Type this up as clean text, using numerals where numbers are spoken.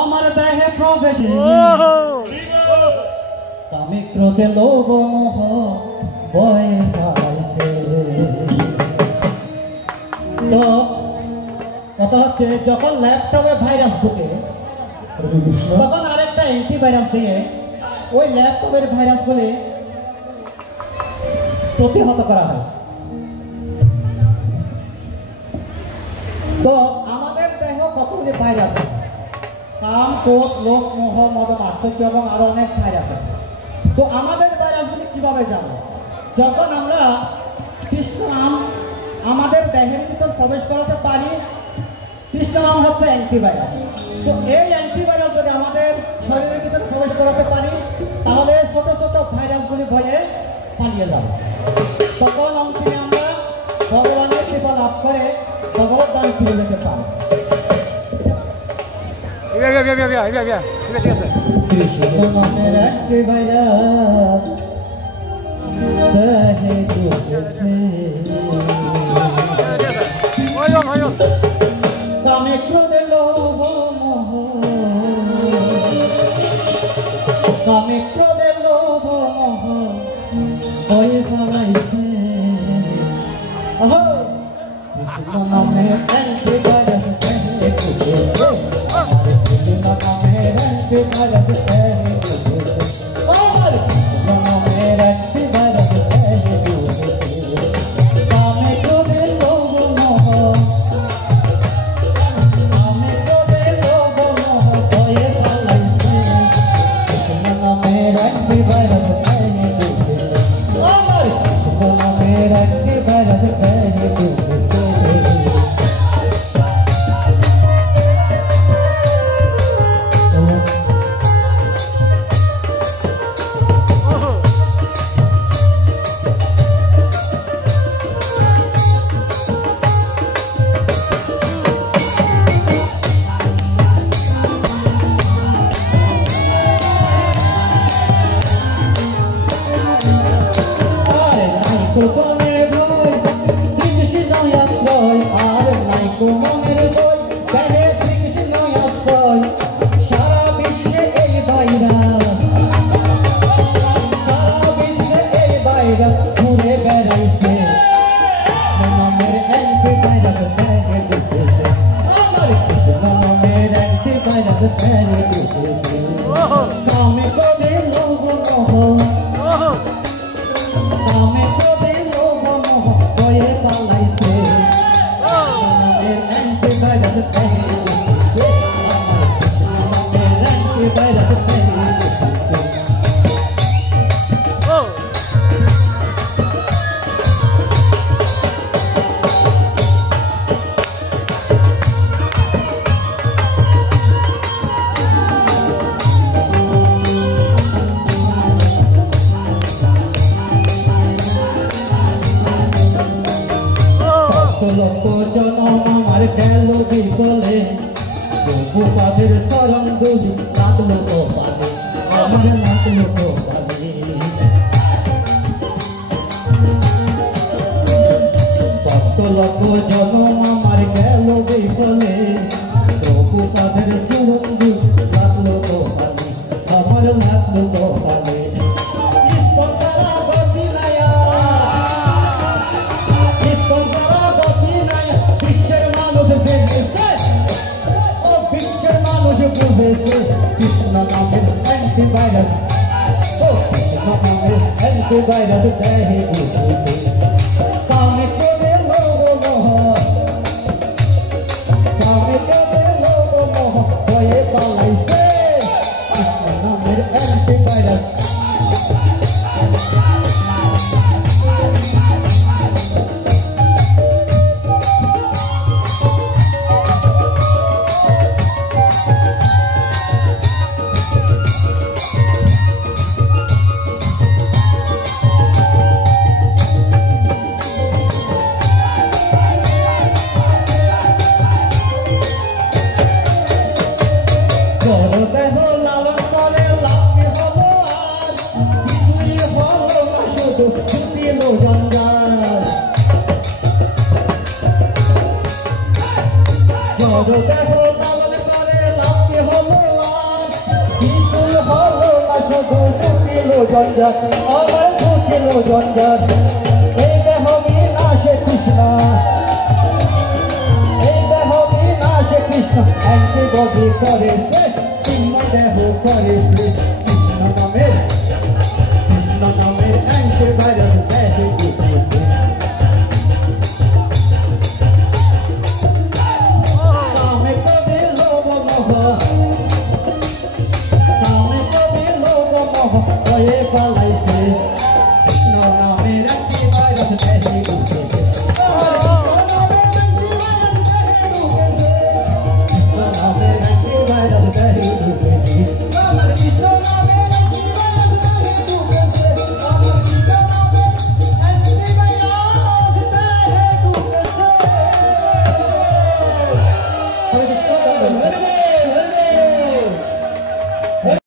আমার দেহে প্রবেশে কামে ক্রোধে লোভ মোহ বয়ে যাইছে। তো কথা হচ্ছে যখন ল্যাপটপে ভাইরাস ঢুকে তখন আরেকটা অ্যান্টিভাইরাস দিয়ে ওই ল্যাপটপের ভাইরাস বলে প্রতিহত করা হয়। তো আমাদের দেহ কতগুলি ভাইরাস আছে, কাম ক্রোধ লোভ মোহ মদ মাৎসর্য এবং আরো অনেক ভাইরাস আছে। তো আমাদের ভাইরাসগুলি কিভাবে জানবো? যখন আমরা কৃষ্ণ নাম আমাদের দেহের ভিতর প্রবেশ করাতে পারি, কৃষ্ণ নাম হচ্ছে অ্যান্টিভাইরাস। তো এই অ্যান্টিভাইরাস যদি আমাদের শরীরের ভিতরে প্রবেশ করাতে পারি তাহলে ছোট ছোট ভাইরাসগুলি ভয়ে পালিয়ে যাবে। তখন অন্তিমে আমরা ভগবানের কৃপা লাভ করে ভগবত ধাম ফিরে যেতে পারি। কৃষ্ণ নামের অ্যান্টিভাইরাস দেহে ঢুকেছে, কামে ক্রোধে লোভ মোহ, কামে ক্রোধে লোভ মোহ বয়ে ফেলাইছে। কৃষ্ণ নামের অ্যান্টিভাইরাস দেহে ঢুকেছে, কৃষ্ণ নামের অ্যান্টিভাইরাস দেহে ঢুকেছে, কৃষ্ণ নামের অ্যান্টিভাইরাস দেহে ঢুকেছে, কামে ক্রোধে লোভ মোহ, কামে ক্রোধে লোভ মোহ বয়ে ফেলাইছে। কৃষ্ণ নামের অ্যান্টিভাইরাস দেহে ঢুকেছে, কৃষ্ণ নামের অ্যান্টিভাইরাস দেহে ঢুকেছে। লক্ষ জনম আমার গেল বিকলে, প্রভুপাদের শরণ দুলি নাচলো কপালে, আমার নাচলো কপালে। লক্ষ লক্ষ জনম আমার গেল বিকলে, প্রভুপাদের শরণ দুলি নাচলো কপালে, আমার নাচলো কপালে। কৃষ্ণ নামের অ্যান্টিভাইরাস, কৃষ্ণ নামের অ্যান্টিভাইরাস দেহে ঢুকেছে, কামে ক্রোধে লোভ মোহ, কামে ক্রোধে লোভ মোহ বয়ে পালাইছে। কৃষ্ণ নামের অ্যান্টিভাইরাস Todo dejo la দুটিলো জঞ্জাট আমার দুটিলো জঞ্জাট এই দেহ বিনাশে কৃষ্ণ এই দেহ বিনাশে কৃষ্ণ অ্যান্টিবডি করেছে চিন্ময় দেহ করেছে কৃষ্ণ নামের অ্যান্টিভাইরাস দেহে ঢুকেছে কামে ক্রোধে লোভ মোহ